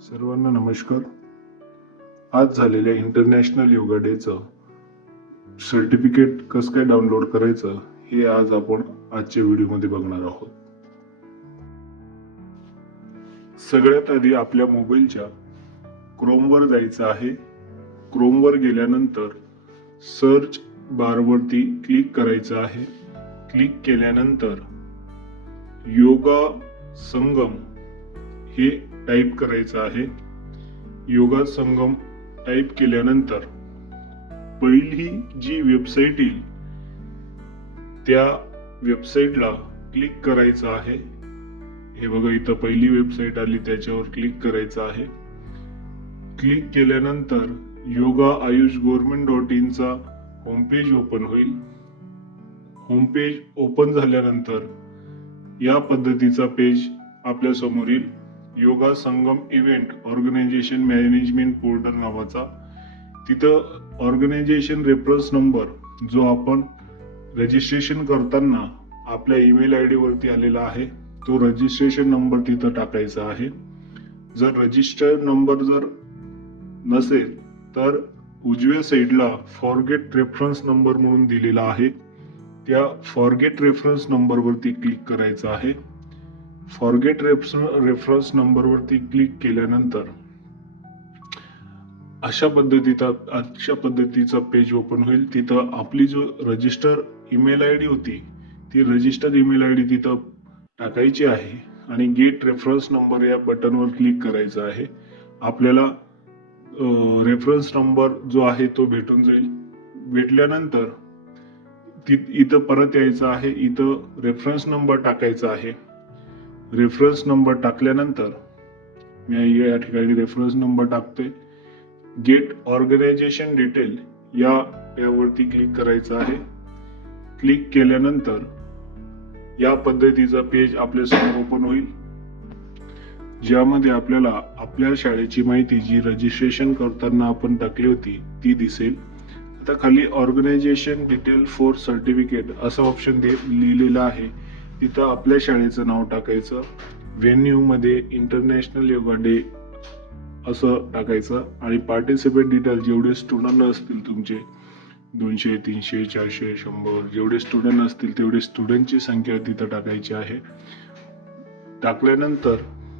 सर्वांना नमस्कार. आज झालेल्या इंटरनॅशनल योगा डेचं सर्टिफिकेट कसं काय डाउनलोड करायचं हे आज आपण आजच्या व्हिडिओमध्ये बघणार आहोत. सगळ्यात आधी आपल्या मोबाईलच्या क्रोमवर जायचं आहे. क्रोमवर गेल्यानंतर सर्च बारवरती क्लिक करायचं आहे. क्लिक केल्यानंतर योगा संगम हे टाईप करायचं आहे. योगा संगम टाईप केल्यानंतर पहिली जी वेबसाईट येईल त्या वेबसाईटला क्लिक करायचं आहे. हे बघा इथं पहिली वेबसाईट आली त्याच्यावर क्लिक करायचं आहे. क्लिक केल्यानंतर योगा आयुष गव्हर्नमेंट डॉट इनचा होमपेज ओपन होईल. होमपेज ओपन झाल्यानंतर या पद्धतीचा पेज आपल्यासमोर येईल. Yoga Sangam event organisation management portal नावाचा. तिथं ऑर्गनायझेशन रेफरन्स नंबर जो आपण रजिस्ट्रेशन करताना आपल्या ईमेल आय डीवरती आलेला आहे तो रजिस्ट्रेशन नंबर तिथं टाकायचा आहे. जर रजिस्टर नंबर जर नसेल तर उजव्या साईडला फॉरगेट रेफरन्स नंबर म्हणून दिलेला आहे. त्या फॉरगेट रेफरन्स नंबरवरती क्लिक करायचं आहे. फॉरगेट रेफरन्स नंबरवरती क्लिक केल्यानंतर अशा पद्धतीचा अशा पद्धतीचा पेज ओपन होईल. तिथं आपली जो रजिस्टर ईमेल आय डी होती ती रजिस्टर ईमेल आय डी तिथं टाकायची आहे आणि गेट रेफरन्स नंबर या बटनवर क्लिक करायचं आहे. आपल्याला रेफरन्स नंबर जो आहे तो भेटून जाईल. भेटल्यानंतर ति इथं परत यायचं आहे. इथं रेफरन्स नंबर टाकायचा आहे. रेफरन्स नंबर टाकल्यानंतर मी या ठिकाणी रेफरन्स नंबर टाकतोय गेट ऑर्गनायझेशन डिटेल या यावरती क्लिक करायचं आहे. क्लिक केल्यानंतर या पद्धतीचा पेज आपल्यासमोर ओपन होईल. ज्यामध्ये आपल्याला आपल्या शाळेची माहिती जी रजिस्ट्रेशन करताना आपण टाकली होती ती दिसेल. आता खाली ऑर्गनायझेशन डिटेल फॉर सर्टिफिकेट असं ऑप्शन दे लिहिलेलं आहे. तिथं आपल्या शाळेचं नाव टाकायचं. व्हेन्यू मध्ये इंटरनॅशनल योगा डे असं टाकायचं. आणि पार्टिसिपेट डिटेल जेवढे स्टुडंट असतील तुमचे दोनशे तीनशे चारशे शंभर जेवढे स्टुडंट असतील तेवढे स्टुडंटची संख्या तिथं टाकायची आहे. टाकल्यानंतर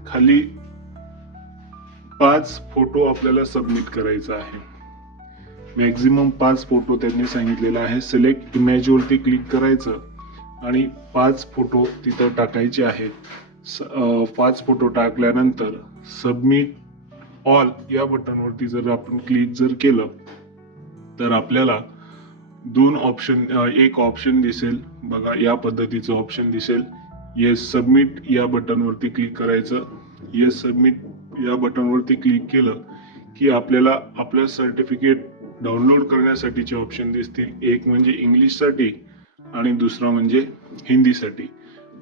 खाली पाच फोटो आपल्याला सबमिट करायचा आहे. मॅक्झिमम पाच फोटो त्यांनी सांगितलेला आहे. सिलेक्ट इमेजवरती क्लिक करायचं. आणि पाच फोटो तिथं टाकायचे आहेत. स- पाच फोटो टाकल्यानंतर सबमिट ऑल या बटनवरती जर आपण क्लिक जर केलं तर आपल्याला दोन ऑप्शन एक ऑप्शन दिसेल. बघा या पद्धतीचं ऑप्शन दिसेल. येस सबमिट या बटनवरती क्लिक करायचं. येस सबमिट या बटनवरती क्लिक केलं की आपल्याला आपलं सर्टिफिकेट डाउनलोड करण्यासाठीचे ऑप्शन दिसतील. एक म्हणजे इंग्लिशसाठी आणि दुसरा म्हणजे हिंदीसाठी.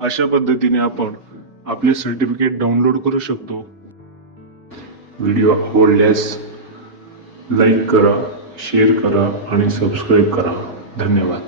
अशा पद्धतीने आपण आपले सर्टिफिकेट डाउनलोड करू शकतो. व्हिडिओ आवडल्यास लाईक करा शेअर करा आणि सबस्क्राईब करा. धन्यवाद.